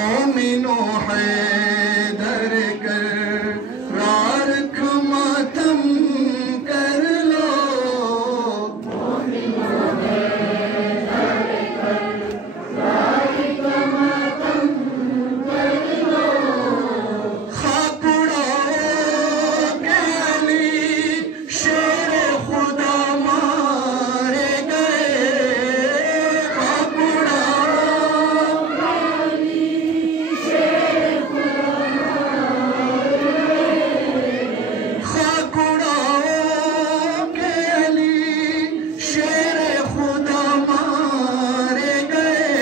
مومنوں حیدر کرار کا ماتم کر لو خاک اڑاؤ کہ علی شیر خدا مارے گئے خاک اڑاؤ خاک اڑاؤ کہ علی شیر خدا مارے گئے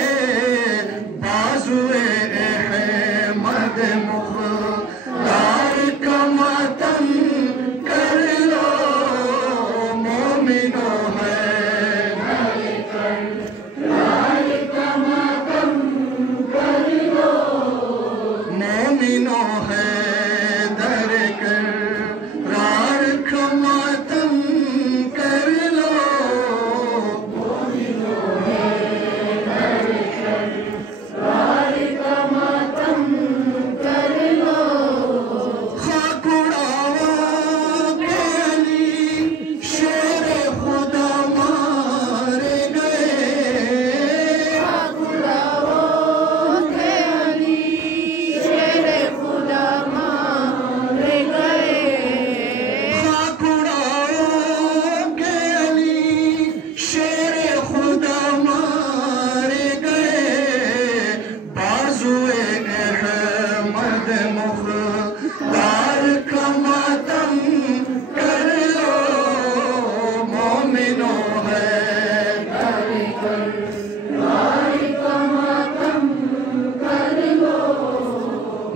بازوئے احمد مختار کا ماتم کر لو مومنوں حیدر کرار کا ماتم کر لو مومنوں حیدر کرار کا ماتم کر لو خاک اڑاؤ کہ علی شیر خدا مارے گئے خاک اڑاؤ کہ علی شیر خدا مارے گئے خاک اڑاؤ کہ علی شیر خدا مارے گئے بازوئے احمد مختار کا ماتم کر لو مومنوں حیدر کرار کا ماتم کر لو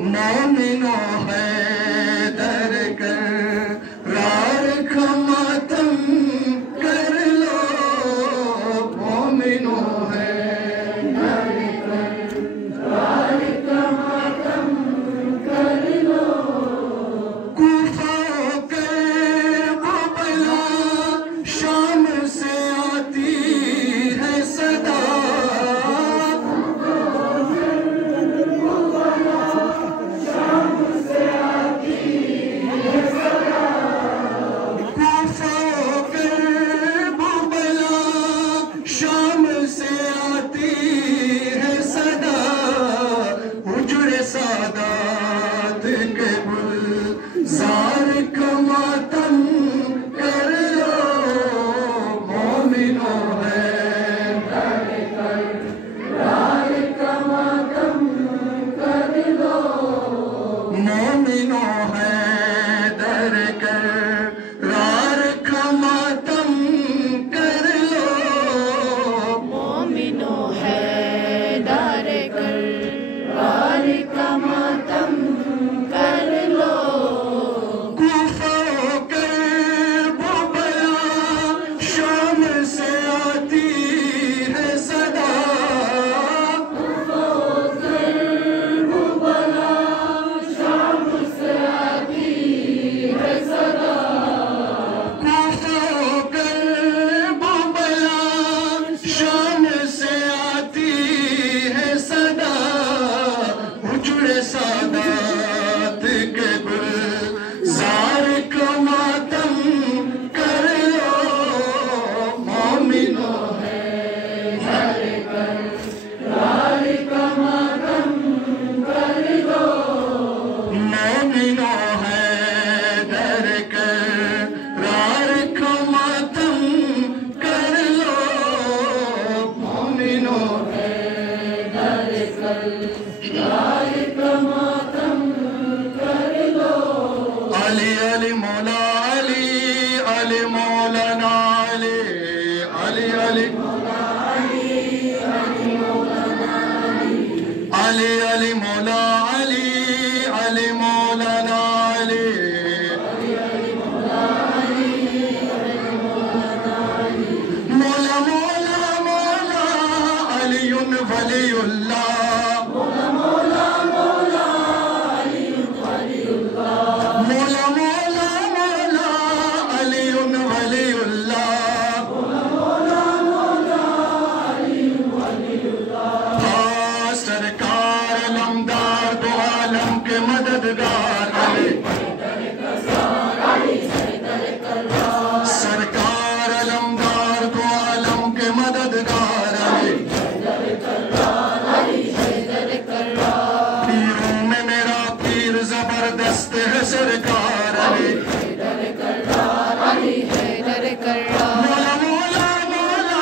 مومنوں حیدر کرار کا ماتم کر لو مومنوں حیدر کرار کا ماتم کر لو کوفہ کے ببلا شام سے آتی ہے صدا کوفہ کے ببلا شام سے آتی ہے صدا حجر سادات کے گلزار کا ماتم کر لو مومنوں حیدر کرار کا ماتم کر لو مومنوں حیدر کرار کا ماتم کر لو مومنوں حیدر کرار کا ماتم کر لو کوفہ کے ببلا شام سے آتی ہے صدا کوفہ کے ببلا شام سے آتی ہے صدا کوفہ کے ببلا شام سے آتی ہے صدا حجر سادات کے گلزار کا ماتم کر لو مومنوں حیدر کرار کا ماتم کر لو مومنوں حیدر کرار کا ماتم کر لو مومنوں حیدر کرار کا ماتم کر لو علی علی مولا علی علی مولانا علی علی علی مولا علی علی مولانا علی علی مولا علی علی مولانا علی مولا مولا مولا علی ولی اللہ مولا مولا مولا علی ولی اللہ مولا مولا مولا علی ولی اللہ مولا مولا مولا علی ولی اللہ سرکار علمدار دو عالم کے مددگار علی سرکار علمدار دو عالم کے مددگار علی پیروں میں میرا پیر زبردست ہے سرکار علی مولا مولا مولا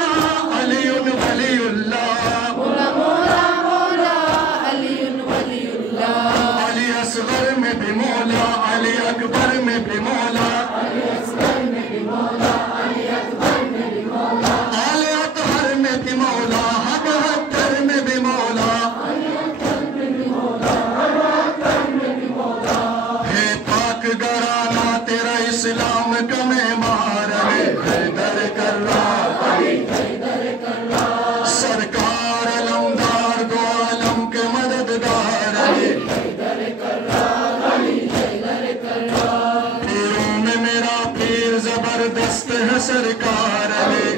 علی ولی اللہ علی اصغر میں بھی مولا علی اکبر میں بھی مولا علی اطہر میں بھی مولا حبہتر میں بھی مولا ہے پاک گرانا تیرا اسلام کا معمار علی حیدر کرار سرکار علمدار دو عالم کے مددگار علی پیروں میں میرا پیر زبردست ہے سرکار علی